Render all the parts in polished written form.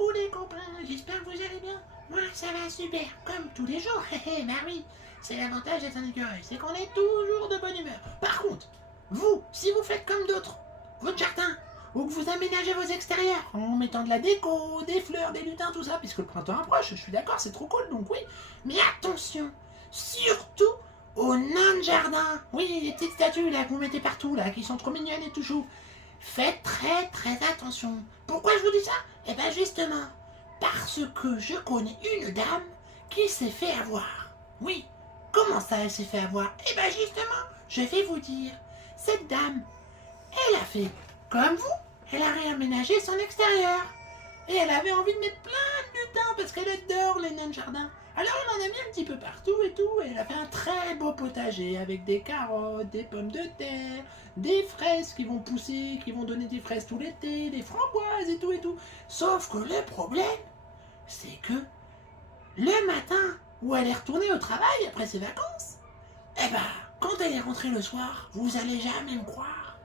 coucou les copains, j'espère que vous allez bien. Moi ça va super, comme tous les jours. Bah oui, c'est l'avantage d'être un écureuil, c'est qu'on est toujours de bonne humeur. Par contre, vous, si vous faites comme d'autres, votre jardin, ou que vous aménagez vos extérieurs en mettant de la déco, des fleurs, des lutins, tout ça, puisque le printemps approche, je suis d'accord, c'est trop cool, donc oui. Mais attention, surtout aux nains de jardin. Oui, les petites statues là que vous mettez partout, là, qui sont trop mignonnes et tout chou. Faites très très attention. Pourquoi je vous dis ça? Eh ben justement, parce que je connais une dame qui s'est fait avoir. Oui, comment ça elle s'est fait avoir? Eh ben justement, je vais vous dire. Cette dame, elle a fait comme vous, elle a réaménagé son extérieur. Et elle avait envie de mettre plein de lutins parce qu'elle adore les nains de jardin. Alors elle en a mis un petit peu partout et tout, et elle a fait un très beau potager avec des carottes, des pommes de terre, des fraises qui vont pousser, qui vont donner des fraises tout l'été, des framboises et tout et tout. Sauf que le problème, c'est que le matin où elle est retournée au travail après ses vacances, eh ben, quand elle est rentrée le soir, vous allez jamais me croire.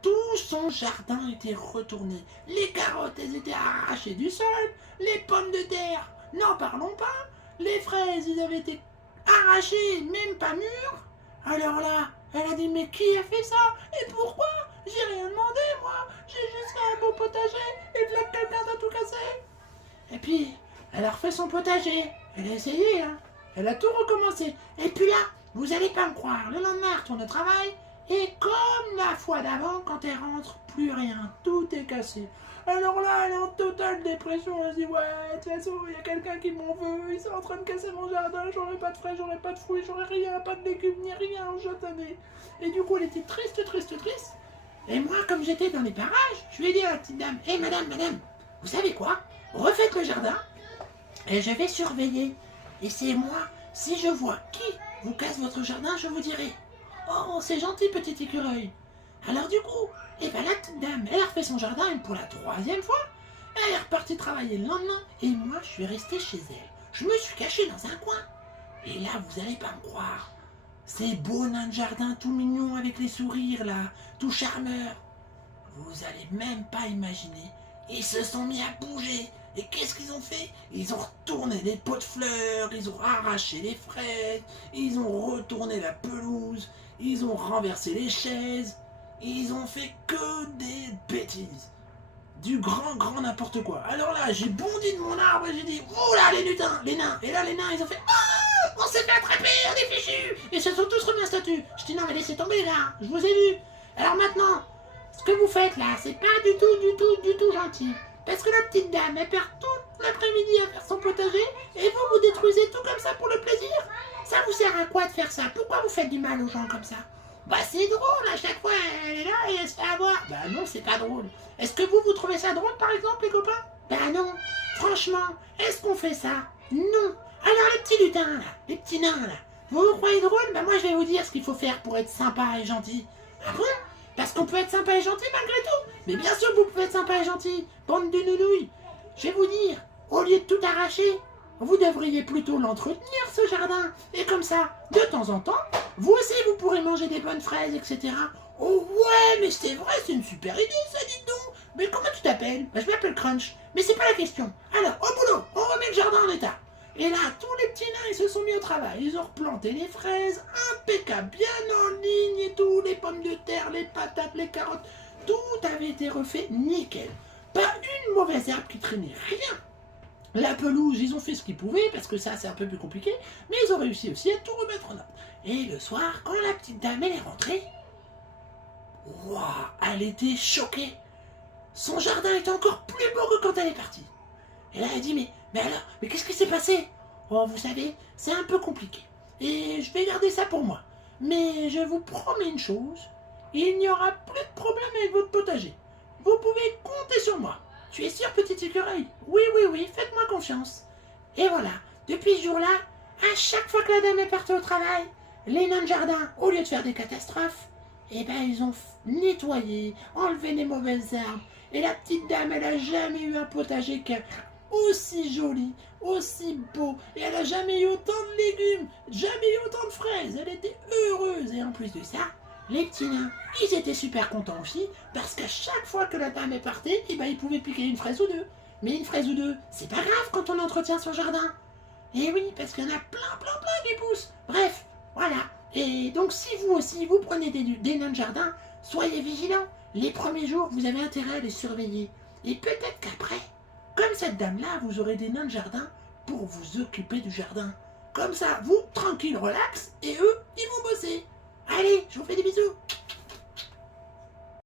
Tout son jardin était retourné. Les carottes, elles étaient arrachées du sol. Les pommes de terre, n'en parlons pas. Les fraises, elles avaient été arrachées, même pas mûres. Alors là, elle a dit, mais qui a fait ça? Et pourquoi? J'ai rien demandé, moi. J'ai juste fait un beau potager. Et voilà que quelqu'un t'a tout cassé. Et puis, elle a refait son potager. Elle a essayé, hein. Elle a tout recommencé. Et puis là, vous allez pas me croire, le lendemain, elle retourne au travail. Et comme la fois d'avant, quand elle rentre, plus rien, tout est cassé. Alors là, elle est en totale dépression, elle se dit, ouais, de toute façon, il y a quelqu'un qui m'en veut, ils sont en train de casser mon jardin, j'aurai pas de frais, j'aurai pas de fruits, j'aurai rien, pas de légumes, ni rien en japonais. Et du coup, elle était triste, triste, triste. Et moi, comme j'étais dans les parages, je lui ai dit à la petite dame, hé madame, vous savez quoi? Refaites le jardin, et je vais surveiller. Et c'est moi, si je vois qui vous casse votre jardin, je vous dirai. Oh, c'est gentil, petit écureuil. Alors du coup, eh ben la petite dame, elle a refait son jardin pour la 3e fois. Elle est repartie travailler le lendemain et moi, je suis resté chez elle. Je me suis caché dans un coin. Et là, vous allez pas me croire. Ces beaux nains de jardin tout mignons avec les sourires là, tout charmeurs. Vous allez même pas imaginer. Ils se sont mis à bouger. Et qu'est-ce qu'ils ont fait? Ils ont retourné les pots de fleurs, ils ont arraché les fraises, ils ont retourné la pelouse, ils ont renversé les chaises, ils ont fait que des bêtises. Du grand n'importe quoi. Alors là, j'ai bondi de mon arbre et j'ai dit, oula les lutins, les nains. Et là, les nains, ils ont fait, ah, on s'est fait attraper, on est fichus. Et ils se sont tous remis en statue. Je dis, non mais laissez tomber là, je vous ai vu. Alors maintenant, ce que vous faites là, c'est pas du tout gentil. Parce que la petite dame, elle perd toute l'après-midi à faire son potager et vous détruisez tout comme ça pour le plaisir. Ça vous sert à quoi de faire ça? Pourquoi vous faites du mal aux gens comme ça? Bah c'est drôle, à chaque fois elle est là et elle se fait avoir. Bah non, c'est pas drôle. Est-ce que vous trouvez ça drôle par exemple les copains? Bah non. Franchement, est-ce qu'on fait ça? Non. Alors les petits lutins là, les petits nains là, vous croyez drôle? Bah moi je vais vous dire ce qu'il faut faire pour être sympa et gentil. Ah bon? Parce qu'on peut être sympa et gentil malgré tout. Mais bien sûr que vous pouvez être sympa et gentil, bande de nounouilles. Je vais vous dire, au lieu de tout arracher, vous devriez plutôt l'entretenir ce jardin. Et comme ça, de temps en temps, vous aussi vous pourrez manger des bonnes fraises, etc. Oh ouais, mais c'est vrai, c'est une super idée ça, dites donc. Mais comment tu t'appelles? Bah, je m'appelle Crunch. Mais c'est pas la question. Alors, au boulot, on remet le jardin en état. Et là, tous les petits nains, ils se sont mis au travail. Ils ont replanté les fraises, impeccable, bien en ligne et tout. Les pommes de terre, les patates, les carottes. Tout avait été refait nickel. Pas une mauvaise herbe qui traînait, rien. La pelouse, ils ont fait ce qu'ils pouvaient, parce que ça, c'est un peu plus compliqué. Mais ils ont réussi aussi à tout remettre en ordre. Et le soir, quand la petite dame, elle est rentrée, waouh, elle était choquée. Son jardin était encore plus beau que quand elle est partie. Et là, elle dit, mais alors, mais qu'est-ce qui s'est passé? Oh, vous savez, c'est un peu compliqué. Et je vais garder ça pour moi. Mais je vous promets une chose, il n'y aura plus de problème avec votre potager. Vous pouvez compter sur moi. Tu es sûr, petit écureuil? Oui, faites-moi confiance. Et voilà, depuis ce jour-là, à chaque fois que la dame est partie au travail, les nains de jardin, au lieu de faire des catastrophes, eh ben ils ont nettoyé, enlevé les mauvaises herbes. Et la petite dame, elle a jamais eu un potager aussi joli, aussi beau, et elle a jamais eu autant de légumes, jamais eu autant de fraises. Elle était heureuse, et en plus de ça, les petits nains, ils étaient super contents aussi, parce qu'à chaque fois que la dame est partie, eh ben, ils pouvaient piquer une fraise ou deux. Mais une fraise ou deux, c'est pas grave quand on entretient son jardin. Et oui, parce qu'il y en a plein qui poussent. Bref, voilà. Et donc si vous aussi, vous prenez des nains de jardin, soyez vigilants. Les premiers jours, vous avez intérêt à les surveiller. Et peut-être qu'après, comme cette dame-là, vous aurez des nains de jardin pour vous occuper du jardin. Comme ça, vous, tranquille, relax, et eux, ils vont bosser. Allez, je vous fais des bisous.